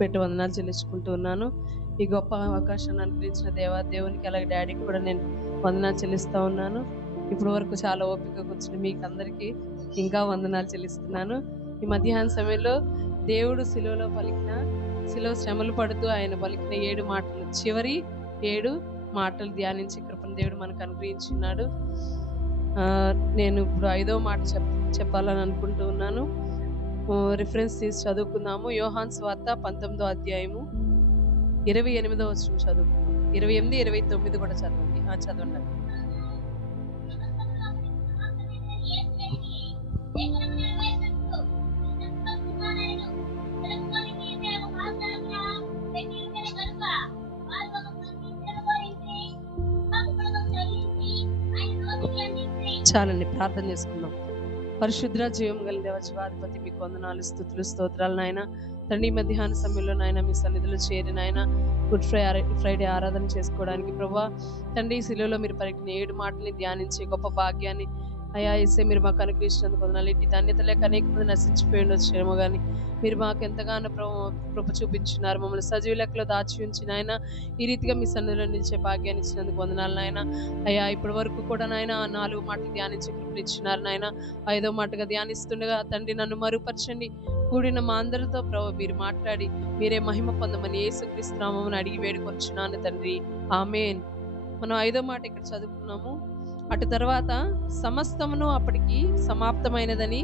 పెట్టి వందనాలు చెల్లించుకుంటూ ఉన్నాను. ఈ గొప్ప అవకాశాన్ని అనుగ్రహించిన దేవునికి అలాగే డాడీకి కూడా నేను వందనాలు చెల్లిస్తూ ఉన్నాను. ఇప్పటి వరకు చాలా ఓపికగా కూర్చుని మీకు అందరికీ ఇంకా వందనాలు చెల్లిస్తున్నాను. ఈ మధ్యాహ్న సమయంలో దేవుడు శిలువ శ్రమలు పడుతూ ఆయన పలికిన 7 మాటలు, చివరి 7 మాటలు ధ్యానించి కృపను దేవుడు మనకు అనుగ్రహించున్నాడు. నేను ఇప్పుడు 5వ మాట చెప్పాలని అనుకుంటూ ఉన్నాను. రిఫరెన్స్ తీసి చదువుకుందాము. యోహాను సువార్త 19వ అధ్యాయము 28వ వచనం చదువుకుందాం. 28, 29 కూడా చదవండి. చదవండి. చాలండి, ప్రార్థన చేసుకుందాం. పరిశుద్ర జీవం గల దేవ జీవాధిపతి, మీకు వందనాలు, స్తుతులు, స్తోత్రాలు నాయన. తండ్రి మధ్యాహ్న సమయంలో నాయన మీ సన్నిధిలో చేరి నాయన గుడ్ ఫ్రైడే ఆరాధన చేసుకోవడానికి ప్రభా తండ్రి శిలువలో మీరు పలికిన 7 మాటల్ని ధ్యానించే గొప్ప భాగ్యాన్ని అయ్యా ఇస్తే మీరు మాకు అనుగ్రహించినందుకు వందనాలు. ఇటు ధన్యత లేక అనేక మంది నశించిపోయి ఉండొచ్చేమో కానీ మీరు మాకు ఎంతగానో కృప చూపించినారు. మమ్మల్ని సజీవ లెక్కలో దాచి ఉంచి నాయన ఈ రీతిగా మీ సన్నిధిలో నిలిచే భాగ్యాన్ని ఇచ్చినందుకు వందనాలు నాయన. అయ్యా ఇప్పటి వరకు కూడా నాయన 4 మాటలు ధ్యానించి కృపను ఇచ్చినారు నాయన. 5వ మాటగా ధ్యానిస్తుండగా తండ్రి నన్ను మరుపరచండి, కూడిన మా అందరితో ప్రభు మీరు మాట్లాడి మీరే మహిమ పొందమని యేసుక్రీస్తు నామమున అడిగి వేడుకొంచున్నాను తండ్రి, ఆమేన్. మనం 5వ మాట ఇక్కడ చదువుకున్నాము. అటు తర్వాత సమస్తమును అప్పటికి సమాప్తమైనదని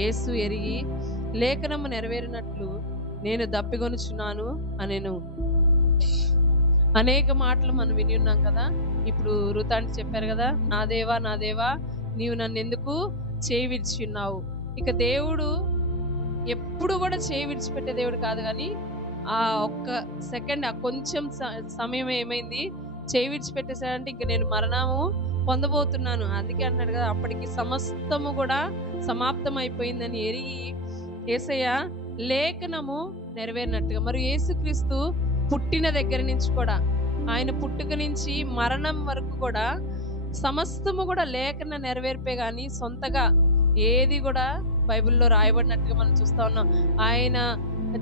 యేసు ఎరిగి లేఖనము నెరవేరినట్లు నేను దప్పిగొనుచున్నాను అనేను. అనేక మాటలు మనం విని ఉన్నాం కదా. ఇప్పుడు రుతాంటి చెప్పారు కదా, నా దేవా నా దేవా నీవు నన్ను ఎందుకు చేయి విడిచి ఉన్నావు. ఇక దేవుడు ఎప్పుడు కూడా చేయి విడిచిపెట్టే దేవుడు కాదు, కానీ ఆ ఒక్క సెకండ్, ఆ కొంచెం సమయం ఏమైంది, చేయి విడిచిపెట్టేశాడంటే ఇంక నేను మరణము పొందబోతున్నాను. అందుకే అన్నాడు కదా, అప్పటికి సమస్తము కూడా సమాప్తం అయిపోయిందని ఎరిగి యేసయ్య లేఖనము నెరవేరినట్టుగా. మరి యేసుక్రీస్తు పుట్టిన దగ్గర నుంచి కూడా, ఆయన పుట్టుక నుంచి మరణం వరకు కూడా సమస్తము కూడా లేఖన నెరవేర్పే కానీ సొంతగా ఏది కూడా బైబిల్లో రాయబడినట్టుగా మనం చూస్తా ఉన్నాం. ఆయన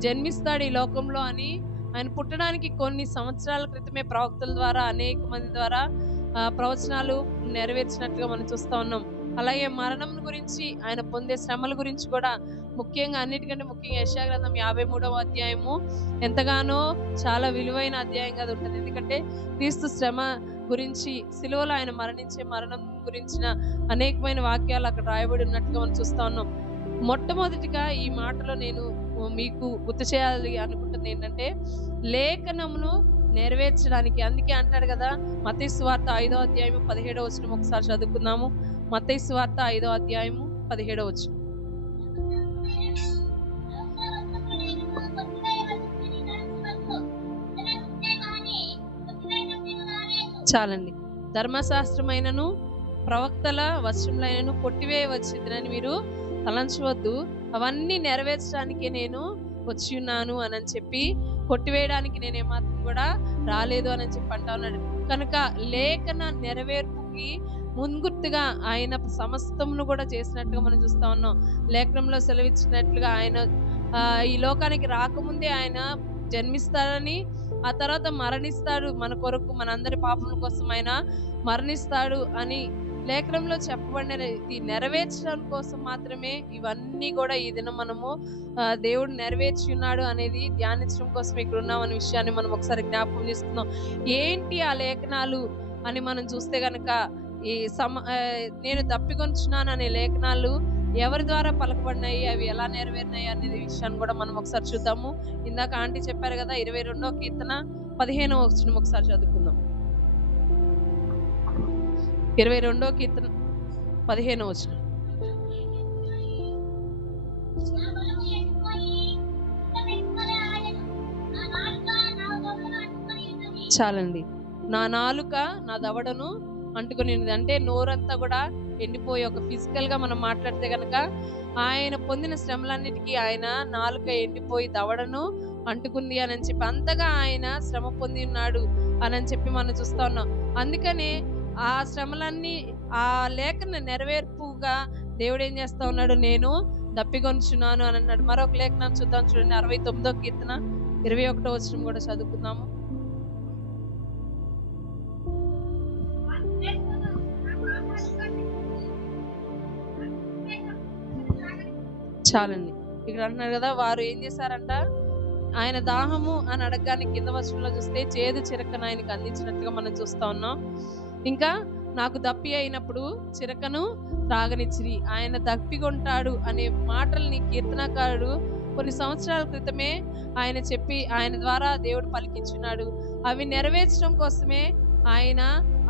జన్మిస్తాడు ఈ లోకంలో అని ఆయన పుట్టడానికి కొన్ని సంవత్సరాల క్రితమే ప్రవక్తల ద్వారా అనేక మంది ద్వారా ప్రవచనాలు నెరవేర్చినట్టుగా మనం చూస్తా ఉన్నాం. అలాగే మరణం గురించి, ఆయన పొందే శ్రమల గురించి కూడా ముఖ్యంగా, అన్నిటికంటే ముఖ్యంగా యెషయా గ్రంథం 53వ అధ్యాయము ఎంతగానో చాలా విలువైన అధ్యాయంగా అది ఉంటుంది. ఎందుకంటే క్రీస్తు శ్రమ గురించి, సిలువలో ఆయన మరణించే మరణం గురించిన అనేకమైన వాక్యాలు అక్కడ రాయబడి ఉన్నట్టుగా మనం చూస్తా ఉన్నాం. మొట్టమొదటిగా ఈ మాటలో నేను మీకు గుర్తు చేయాలి అనుకుంటుంది ఏంటంటే లేఖనమును నెరవేర్చడానికి. అందుకే అంటాడు కదా, మత్తయి సువార్త 5వ అధ్యాయము 17వ వచనం ఒకసారి చదువుకుందాము. మత్తయి సువార్త 5వ అధ్యాయము 17వ వచనం. చాలండి. ధర్మశాస్త్రమైనను ప్రవక్తల వచనములైనను కొట్టివేయవచ్చునని మీరు తలంచవద్దు, అవన్నీ నెరవేర్చడానికే నేను వచ్చి ఉన్నాను అని చెప్పి, కొట్టివేయడానికి నేను ఏమాత్రం కూడా రాలేదు అని చెప్పి అంటా ఉన్నాడు. కనుక లేఖన నెరవేర్పుకి ముంగుర్తుగా ఆయన సమస్తమును కూడా చేసినట్టుగా మనం చూస్తా ఉన్నాం. లేఖనంలో సెలవిచ్చినట్లుగా ఆయన ఈ లోకానికి రాకముందే ఆయన జన్మిస్తాడని, ఆ తర్వాత మరణిస్తాడు, మన కొరకు మనందరి పాపముల కోసం ఆయన మరణిస్తాడు అని లేఖనంలో చెప్పబడినది నెరవేర్చడం కోసం మాత్రమే ఇవన్నీ కూడా ఈ దినం మనము దేవుడు నెరవేర్చి ఉన్నాడు అనేది ధ్యానించడం కోసం ఇక్కడ ఉన్నామనే విషయాన్ని మనం ఒకసారి జ్ఞాపకం చేసుకుందాం. ఏంటి ఆ లేఖనాలు అని మనం చూస్తే గనక, ఈ నేను దప్పికొంచున్నాను అనే లేఖనాలు ఎవరి ద్వారా పలకబడినాయి, అవి ఎలా నెరవేరినాయి అనేది విషయాన్ని కూడా మనం ఒకసారి చూద్దాము. ఇందాక ఆంటీ చెప్పారు కదా, 22వ కీర్తన 15వ వచనం ఒకసారి చదువుకుందాం. 22వ కీర్తన 15వ వచనం. చాలండి. నా నాలుక నా దవడను అంటుకుని, అంటే నోరంతా కూడా ఎండిపోయి, ఒక ఫిజికల్ గా మనం మాట్లాడితే కనుక ఆయన పొందిన శ్రమలన్నిటికీ ఆయన నాలుక ఎండిపోయి దవడను అంటుకుంది అని చెప్పి, అంతగా ఆయన శ్రమ పొంది ఉన్నాడు అని చెప్పి మనం చూస్తా ఉన్నాం. అందుకనే ఆ శ్రమలన్నీ, ఆ లేఖన నెరవేర్పుగా దేవుడు ఏం చేస్తా ఉన్నాడు, నేను దప్పికొంచున్నాను అని అన్నాడు. మరొక లేఖనం చూద్దాం, చూడండి. 69వ కీర్తన 21వ వచనం కూడా చదువుకుందాము. చాలండి. ఇక్కడ అంటున్నారు కదా, వారు ఏం చేశారంట, ఆయన దాహము అని అడగగానే కింద వచనంలో చూస్తే చేదు చిరకను ఆయనకు అందించినట్లుగా మనం చూస్తా ఉన్నాం. ఇంకా నాకు దప్పి అయినప్పుడు చిరకను త్రాగనిచ్చిరి, ఆయన దప్పిగొంటాడు అనే మాటల్ని కీర్తనకారుడు కొన్ని సంవత్సరాల క్రితమే ఆయన చెప్పి ఆయన ద్వారా దేవుడు పలికించున్నాడు. అవి నెరవేర్చడం కోసమే ఆయన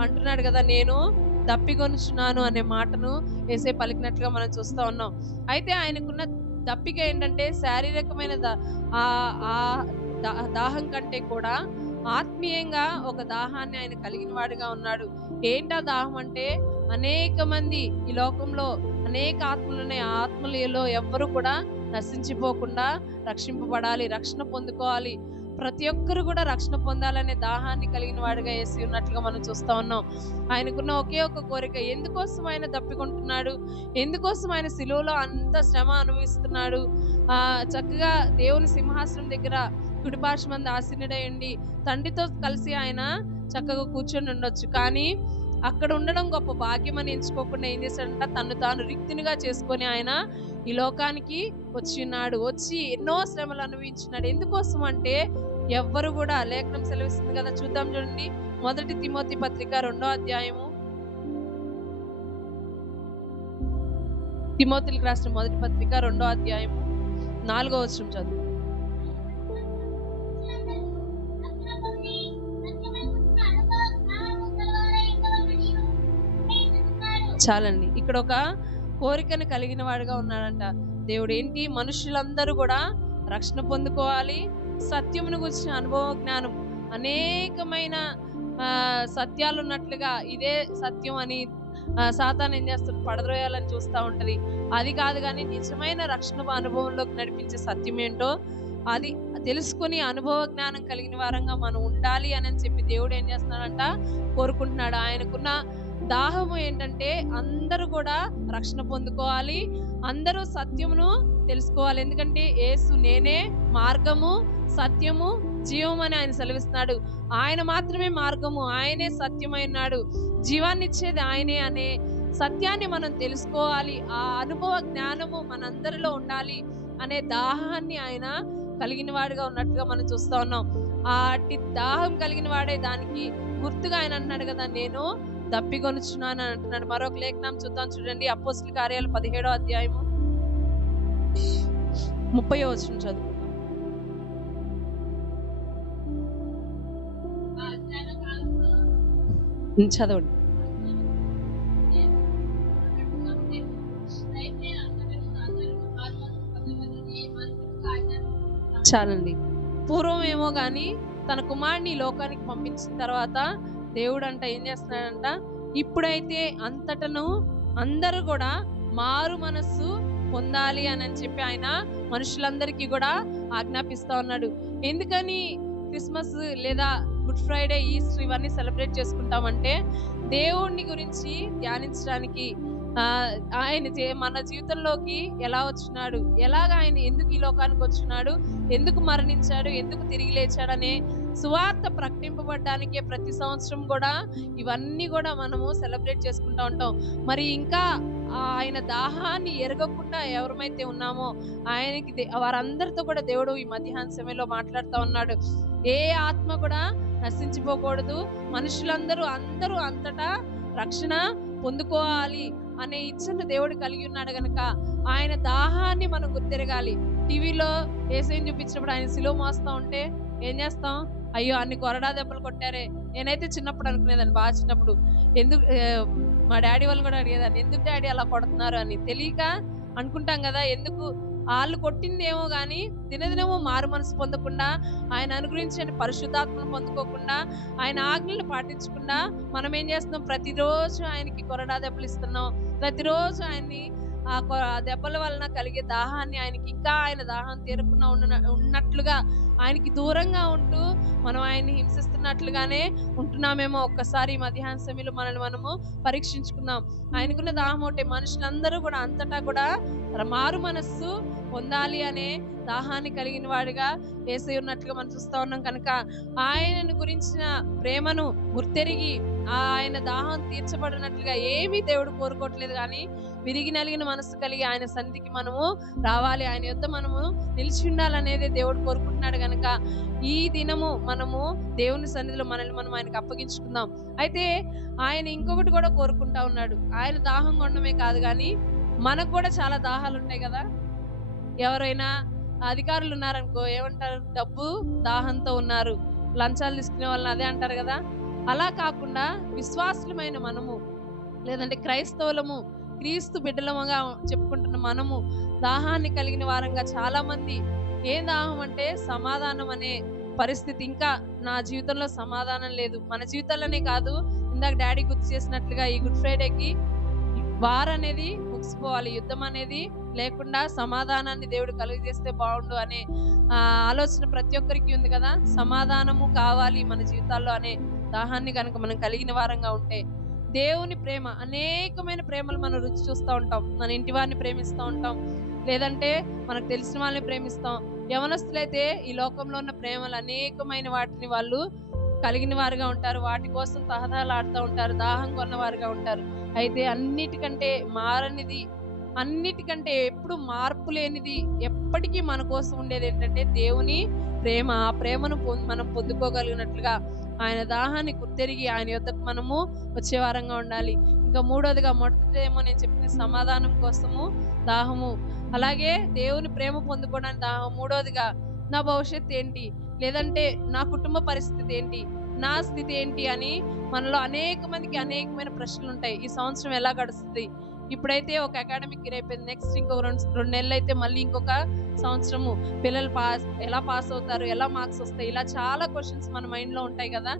అంటున్నాడు కదా, నేను దప్పిగొనుచున్నాను అనే మాటను యేసే పలికినట్లుగా మనం చూస్తా ఉన్నాం. అయితే ఆయనకున్న దప్పిక ఏంటంటే శారీరకమైన దాహం కంటే కూడా ఆత్మీయంగా ఒక దాహాన్ని ఆయన కలిగిన వాడిగా ఉన్నాడు. ఏంటా దాహం అంటే, అనేక మంది ఈ లోకంలో అనేక ఆత్మలు ఉన్నాయి. ఆ ఆత్మలలో ఎవ్వరు కూడా నశించిపోకుండా రక్షింపబడాలి, రక్షణ పొందుకోవాలి. ప్రతి ఒక్కరు కూడా రక్షణ పొందాలనే దాహాన్ని కలిగిన వాడిగా యేసు ఉన్నట్లుగా మనం చూస్తా ఉన్నాం. ఆయనకున్న ఒకే ఒక కోరిక, ఎందుకోసం ఆయన దప్పికొంటున్నాడు, ఎందుకోసం ఆయన సిలువలో అంత శ్రమ అనుభవిస్తున్నాడు. చక్కగా దేవుని సింహాసనం దగ్గర కుడిపార్శ్వమందు ఆసీనుడై ఉండి తండ్రితో కలిసి ఆయన చక్కగా కూర్చొని ఉండొచ్చు. కానీ అక్కడ ఉండడం గొప్ప భాగ్యం అని ఎంచుకోకుండా ఏం చేశాడంట, తను తాను రిక్తునిగా చేసుకొని ఆయన ఈ లోకానికి వచ్చినాడు. వచ్చి ఎన్నో శ్రమలు అనుభవించినాడు. ఎందుకోసం అంటే, ఎవ్వరు కూడా, లేఖనం సెలవిస్తుంది కదా, చూద్దాం చూడండి. 1 తిమోతి పత్రిక 2వ అధ్యాయము, తిమోతిలకు రాసిన 1 పత్రిక 2వ అధ్యాయము 4వ వచనం చదువు. చాలండి. ఇక్కడ ఒక కోరికను కలిగిన వాడుగా ఉన్నాడంట దేవుడు. ఏంటి, మనుషులందరూ కూడా రక్షణ పొందుకోవాలి, సత్యమును గురించిన అనుభవ జ్ఞానం, అనేకమైన సత్యాలు ఉన్నట్లుగా ఇదే సత్యం అని సాతాను ఏం చేస్తుంది, పడద్రోయాలని చూస్తూ ఉంటది. అది కాదు, కానీ నిజమైన రక్షణ అనుభవంలోకి నడిపించే సత్యం ఏంటో అది తెలుసుకుని అనుభవ జ్ఞానం కలిగిన వారంగా మనం ఉండాలి అని చెప్పి దేవుడు ఏం చేస్తున్నాడంట, కోరుకుంటున్నాడు. ఆయనకున్న దాహము ఏంటంటే, అందరూ కూడా రక్షణ పొందుకోవాలి, అందరూ సత్యమును తెలుసుకోవాలి. ఎందుకంటే యేసు నేనే మార్గము, సత్యము, జీవం అని ఆయన సెలవిస్తున్నాడు. ఆయన మాత్రమే మార్గము, ఆయనే సత్యమైనాడు, జీవాన్ని ఇచ్చేది ఆయనే అనే సత్యాన్ని మనం తెలుసుకోవాలి. ఆ అనుభవ జ్ఞానము మనందరిలో ఉండాలి అనే దాహాన్ని ఆయన కలిగిన వాడిగా ఉన్నట్టుగా మనం చూస్తా ఉన్నాం. ఆ దాహం కలిగిన వాడే దానికి గుర్తుగా ఆయన అంటున్నాడు కదా, నేను దప్పికొనుచున్నాను అని అంటున్నాడు. మరొక లేఖనం చూద్దాం చూడండి. అపోస్తలుల కార్యాలు 17వ అధ్యాయము 30వ వచనం చదువు. చదవండి. చాలండి. పూర్వం ఏమో గాని తన కుమారుని లోకానికి పంపించిన తర్వాత దేవుడు అంట ఏం చేస్తున్నాడంట, ఇప్పుడైతే అంతటను అందరూ కూడా మారు మనస్సు పొందాలి అని చెప్పి ఆయన మనుషులందరికీ కూడా ఆజ్ఞాపిస్తా ఉన్నాడు. ఎందుకని క్రిస్మస్ లేదా గుడ్ ఫ్రైడే, ఈస్టర్ ఇవన్నీ సెలబ్రేట్ చేసుకుంటామంటే, దేవుణ్ణి గురించి ధ్యానించడానికి, ఆయన మన జీవితంలోకి ఎలా వచ్చినాడు, ఎలాగ ఆయన ఎందుకు ఈ లోకానికి వచ్చినాడు, ఎందుకు మరణించాడు, ఎందుకు తిరిగి లేచాడనే సువార్త ప్రకటింపబడ్డానికే ప్రతి సంవత్సరం కూడా ఇవన్నీ కూడా మనము సెలబ్రేట్ చేసుకుంటూ ఉంటాం. మరి ఇంకా ఆయన దాహాన్ని ఎరగకుండా ఎవరమైతే ఉన్నామో ఆయనకి వారందరితో కూడా దేవుడు ఈ మధ్యాహ్న సమయంలో మాట్లాడుతూ ఉన్నాడు. ఏ ఆత్మ కూడా నశించిపోకూడదు, మనుషులందరూ అందరూ అంతటా రక్షణ పొందుకోవాలి అనే ఇచ్చను దేవుడు కలిగి ఉన్నాడు గనక ఆయన దాహాన్ని మనం గుర్తెరగాలి. టీవీలో యేసుని చూపించినప్పుడు ఆయన సిలువ మోస్తా ఉంటే ఏం చేస్తాం, అయ్యో అన్ని కొరడా దెబ్బలు కొట్టారే. నేనైతే చిన్నప్పుడు అనుకునేదాన్ని, బాగా చిన్నప్పుడు, ఎందుకు మా డాడీ వాళ్ళు కూడా అడిగేదాన్ని, ఎందుకు డాడీ అలా కొడుతున్నారు అని. తెలియక అనుకుంటాం కదా, ఎందుకు వాళ్ళు కొట్టిందేమో కానీ దినదినమో మారు మనసు పొందకుండా, ఆయన అనుగ్రహించిన పరిశుద్ధాత్మను పొందుకోకుండా, ఆయన ఆజ్ఞలు పాటించకుండా మనం ఏం చేస్తున్నాం, ప్రతిరోజు ఆయనకి కొరడా దెబ్బలు ఇస్తున్నాం. ప్రతిరోజు ఆయన్ని ఆ దెబ్బల వలన కలిగే దాహాన్ని, ఆయనకి ఇంకా ఆయన దాహం తీరకుండా ఉన్నట్లుగా ఆయనకి దూరంగా ఉంటూ మనం ఆయన్ని హింసిస్తున్నట్లుగానే ఉంటున్నామేమో. ఒక్కసారి ఈ మధ్యాహ్న సమయంలో మనల్ని మనము పరీక్షించుకుందాం. ఆయనకున్న దాహం ఒకటే, మనుషులందరూ కూడా అంతటా కూడా మారు మనస్సు పొందాలి అనే దాహాన్ని కలిగిన వాడిగా యేసయ్య ఉన్నట్లుగా మనం చూస్తా ఉన్నాం కనుక ఆయనను గురించిన ప్రేమను గుర్తెరిగి ఆయన దాహం తీర్చబడినట్లుగా ఏమీ దేవుడు కోరుకోవట్లేదు. కానీ విరిగి నలిగిన మనసు కలిగి ఆయన సన్నిధికి మనము రావాలి, ఆయన యొద్ద మనము నిలిచి ఉండాలనేది దేవుడు కోరుకుంటున్నాడు. కనుక ఈ దినము మనము దేవుని సన్నిధిలో మనల్ని మనం ఆయనకు అప్పగించుకుందాం. అయితే ఆయన ఇంకొకటి కూడా కోరుకుంటా ఉన్నాడు. ఆయన దాహం కొనడమే కాదు, కానీ మనకు కూడా చాలా దాహాలు ఉంటాయి కదా. ఎవరైనా అధికారులు ఉన్నారనుకో ఏమంటారు, డబ్బు దాహంతో ఉన్నారు, లంచాలు తీసుకునే వాళ్ళని అదే అంటారు కదా. అలా కాకుండా విశ్వాసులమైన మనము, లేదంటే క్రైస్తవులము, క్రీస్తు బిడ్డలముగా చెప్పుకుంటున్న మనము దాహాన్ని కలిగిన వారంగా చాలా మంది, ఏం దాహం అంటే సమాధానం అనే పరిస్థితి. ఇంకా నా జీవితంలో సమాధానం లేదు, మన జీవితాల్లోనే కాదు, ఇందాక డాడీ గుర్తు చేసినట్లుగా ఈ గుడ్ ఫ్రైడేకి వార్ అనేది ముగిసిపోవాలి, యుద్ధం అనేది లేకుండా సమాధానాన్ని దేవుడు కలుగజేస్తే బాగుండు అనే ఆలోచన ప్రతి ఒక్కరికి ఉంది కదా. సమాధానము కావాలి మన జీవితాల్లో అనే దాహాన్ని కనుక మనం కలిగిన వారంగా ఉంటే, దేవుని ప్రేమ, అనేకమైన ప్రేమలు మనం రుచి చూస్తూ ఉంటాం. మన ఇంటి వారిని ప్రేమిస్తూ ఉంటాం, లేదంటే మనకు తెలిసిన వాళ్ళని ప్రేమిస్తాం. యవనస్తులైతే ఈ లోకంలో ఉన్న ప్రేమలు అనేకమైన వాటిని వాళ్ళు కలిగిన వారుగా ఉంటారు, వాటి కోసం తహతహలాడుతూ ఉంటారు, దాహం కొన్నవారుగా ఉంటారు. అయితే అన్నిటికంటే మారనిది, అన్నిటికంటే ఎప్పుడు మార్పు లేనిది, ఎప్పటికీ మన కోసం ఉండేది ఏంటంటే దేవుని ప్రేమ. ఆ ప్రేమను మనం పొందుకోగలిగినట్లుగా ఆయన దాహాన్ని గుర్తెరిగి ఆయన యొద్దకు మనము వచ్చే వారంగా ఉండాలి. ఇంకా మూడోదిగా, మొదటిదేమో నేను చెప్పిన సమాధానం కోసము దాహము, అలాగే దేవుని ప్రేమ పొందుకోవడానికి దాహం. మూడోదిగా నా భవిష్యత్తు ఏంటి, లేదంటే నా కుటుంబ పరిస్థితి ఏంటి, నా స్థితి ఏంటి అని మనలో అనేక మందికి అనేకమైన ప్రశ్నలు ఉంటాయి. ఈ సంవత్సరం ఎలా గడుస్తుంది, ఇప్పుడైతే ఒక అకాడమిక్ ఇయర్ అయిపోయింది, నెక్స్ట్ ఇంకొక రెండు నెలలు అయితే మళ్ళీ ఇంకొక సంవత్సరము, పిల్లలు ఎలా పాస్ అవుతారు, ఎలా మార్క్స్ వస్తాయి, ఇలా చాలా క్వశ్చన్స్ మన మైండ్లో ఉంటాయి కదా.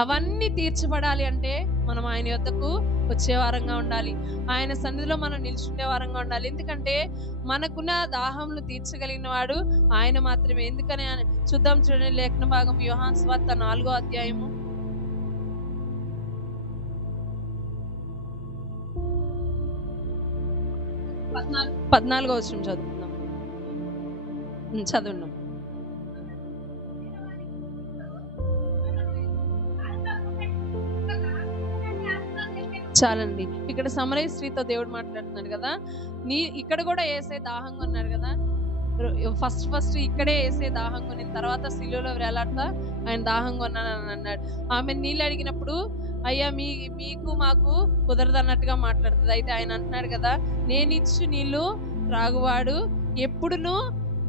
అవన్నీ తీర్చబడాలి అంటే మనం ఆయన యొద్దకు వచ్చే వారంగా ఉండాలి, ఆయన సన్నిధిలో మనం నిల్చుండే వారంగా ఉండాలి. ఎందుకంటే మనకున్న దాహంను తీర్చగలిగిన వాడు ఆయన మాత్రమే. ఎందుకని చూద్దాం, చూడండి లేఖన భాగం యోహాను సువార్త 4వ అధ్యాయము 14వ వచనం చదువుకుందాం. చదువున్నాం. చాలండి. ఇక్కడ సమరయ స్త్రీతో దేవుడు మాట్లాడుతున్నాడు కదా. ఇక్కడ కూడా యేసే దాహంగా ఉన్నారు కదా. ఫస్ట్ ఇక్కడే యేసే దాహంగా ఉన్న తర్వాత సిలువలో వేలాడుతా ఆయన దాహంగా ఉన్నానని అన్నాడు. ఆమె నీళ్ళు అడిగినప్పుడు అయ్యా మీకు మాకు కుదరదు అన్నట్టుగా మాట్లాడుతుంది. అయితే ఆయన అంటున్నాడు కదా, నేను ఇచ్చి నీళ్ళు త్రాగువాడు ఎప్పుడునూ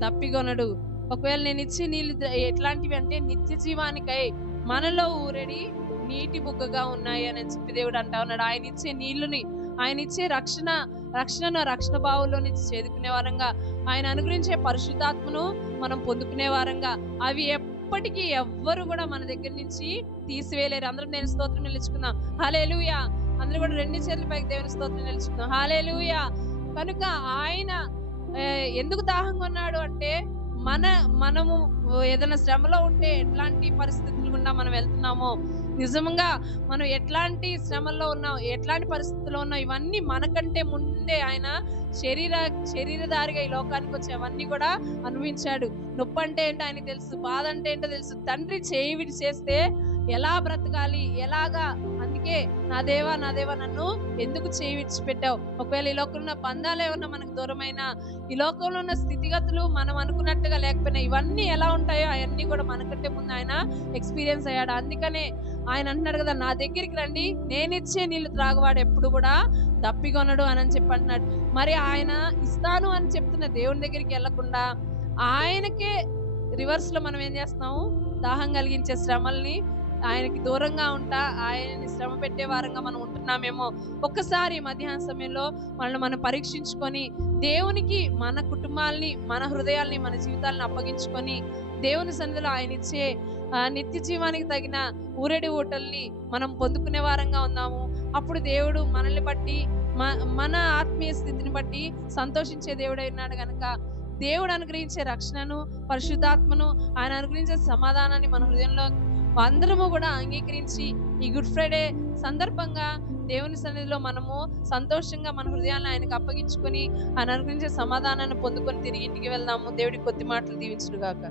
దప్పికొనడు. ఒకవేళ నేను ఇచ్చే నీళ్ళు ఎట్లాంటివి అంటే నిత్య జీవానికై మనలో ఊరెడి నీటి బుగ్గగా ఉన్నాయి అని చెప్పి దేవుడు అంటా ఉన్నాడు. ఆయన ఇచ్చే నీళ్లుని, ఆయన ఇచ్చే రక్షణ బావుల్లో నుంచి చేదుకునే వారంగా, ఆయన అనుగ్రహించే పరిశుద్ధాత్మను మనం పొందుకునే వారంగా, అవి ఎప్పటికీ ఎవ్వరు కూడా మన దగ్గర నుంచి తీసివేయలేరు. అందరం నేను స్తోత్రం నిలుచుకుందాం. హల్లెలూయా. అందరూ కూడా 2 చేతుల పైకి దేవుని స్తోత్రం నిలుచుకుందాం. హల్లెలూయా. కనుక ఆయన ఎందుకు దాహంగా ఉన్నాడు అంటే, మనము ఏదైనా శ్రమలో ఉంటే ఎట్లాంటి పరిస్థితులు గుండా మనం వెళ్తున్నామో, నిజంగా మనం ఎట్లాంటి శ్రమల్లో ఉన్నాం, ఎట్లాంటి పరిస్థితుల్లో ఉన్నాం, ఇవన్నీ మనకంటే ముందే ఆయన శరీరధారిగా ఈ లోకానికి వచ్చి అవన్నీ కూడా అనుభవించాడు. నొప్పి అంటే ఏంటో ఆయనకు తెలుసు, బాధ అంటే ఏంటో తెలుసు. తండ్రి చేయి విడి చేస్తే ఎలా బ్రతకాలి, ఎలాగా, అందుకే నా దేవా నన్ను ఎందుకు చేయి విడిచిపెట్టావు. ఒకవేళ ఈ లోకంలో ఉన్న బంధాలు ఏమన్నా మనకు దూరమైన, ఈ లోకంలో ఉన్న స్థితిగతులు మనం అనుకున్నట్టుగా లేకపోయినా, ఇవన్నీ ఎలా ఉంటాయో అవన్నీ కూడా మనకంటే ముందు ఆయన ఎక్స్పీరియన్స్ అయ్యాడు. అందుకనే ఆయన అంటున్నాడు కదా, నా దగ్గరికి రండి, నేను ఇచ్చే నీళ్ళు త్రాగువాడు ఎప్పుడు కూడా దప్పికొనడు అని చెప్పి అంటున్నాడు. మరి ఆయన ఇస్తాను అని చెప్తున్న దేవుని దగ్గరికి వెళ్లకుండా ఆయనకే రివర్స్ లో మనం ఏం చేస్తున్నాము, దాహం కలిగించే శ్రమల్ని ఆయనకి దూరంగా ఉంటా ఆయనని శ్రమ పెట్టే వారంగా మనం ఉంటున్నామేమో. ఒక్కసారి మధ్యాహ్న సమయంలో మనం పరీక్షించుకొని, దేవునికి మన కుటుంబాల్ని, మన హృదయాల్ని, మన జీవితాలను అప్పగించుకొని దేవుని సన్నిధిలో ఆయన ఇచ్చే నిత్య జీవానికి తగిన ఊరెడి ఊటల్ని మనం పొందుకునే వారంగా ఉన్నాము. అప్పుడు దేవుడు మనల్ని బట్టి, మన ఆత్మీయ స్థితిని బట్టి సంతోషించే దేవుడై ఉన్నాడు కనుక, దేవుడు అనుగ్రహించే రక్షణను, పరిశుద్ధాత్మను, ఆయన అనుగ్రహించే సమాధానాన్ని మన హృదయంలో అందరము కూడా అంగీకరించి ఈ గుడ్ ఫ్రైడే సందర్భంగా దేవుని సన్నిధిలో మనము సంతోషంగా మన హృదయాన్ని ఆయనకు అప్పగించుకొని ఆయన అనుగ్రహించే సమాధానాన్ని పొందుకొని తిరిగి ఇంటికి వెళ్దాము. దేవుడి కొద్ది మాటలు దీవించును గాక.